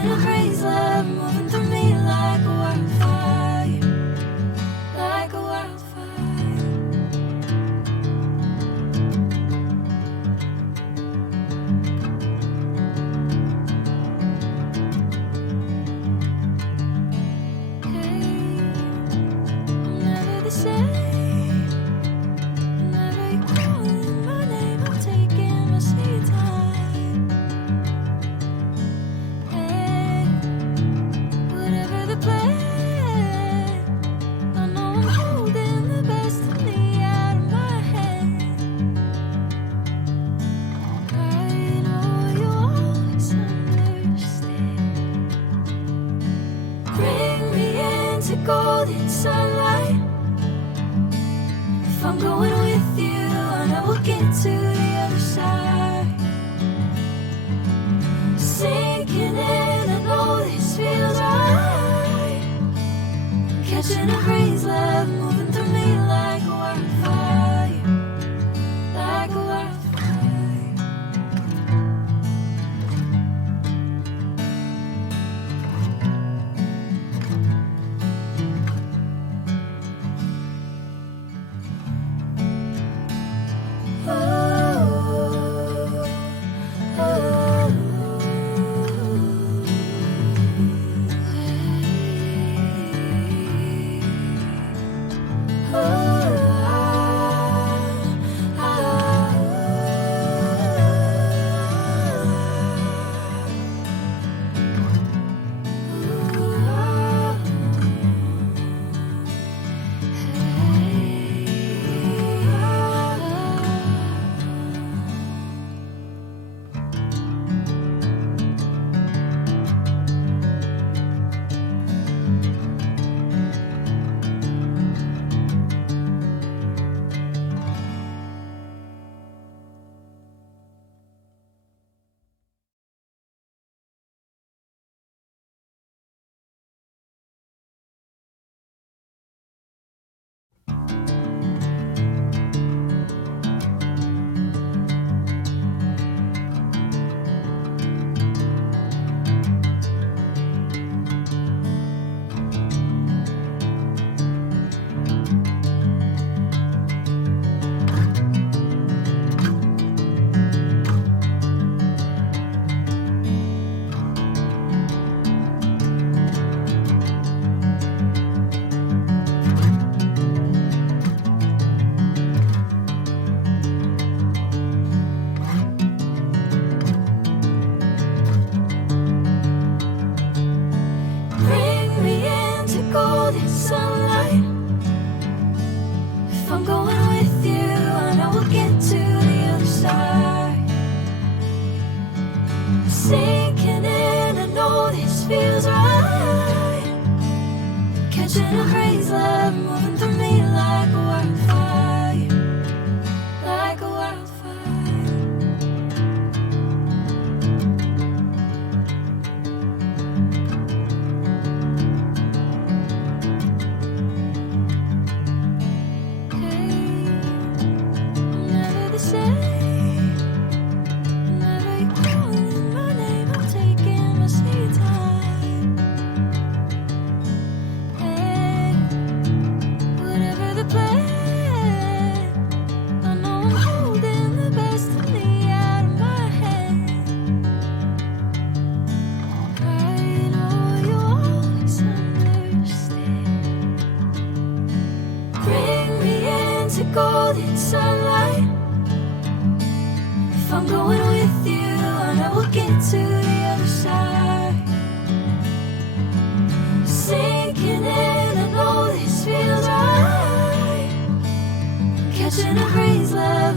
Catching a crazy love moving through me like a wildfire, like a wildfire. Hey, I'm never the same. Whenever you're calling my name, I'm taking my sweet time. Hey, whatever the plan, I know I'm holding the best of me out of my hand. I know you always understand. Bring me into golden sunlight. If I'm going with you, I know we'll get to the other side. Sinking in, I know this feels right. Catching a crazy love moving through me like a wildfire, like a wildfire. Bring me into golden sunlight. If I'm going with you, I know we'll get to the other side. Sinking in, I know this feels right. Catching a crazy love moving through me like a wildfire, like a wildfire. Hey, I'm never the same. Whenever you're calling my name, I'm taking my sweet time. Hey, whatever the plan, I know I'm holding the best of me out of my hand. I know you always understand. Bring me into golden sunlight. If I'm going with you, I know we'll get to the other side. Sinking in, I know this feels right. Catching a crazy love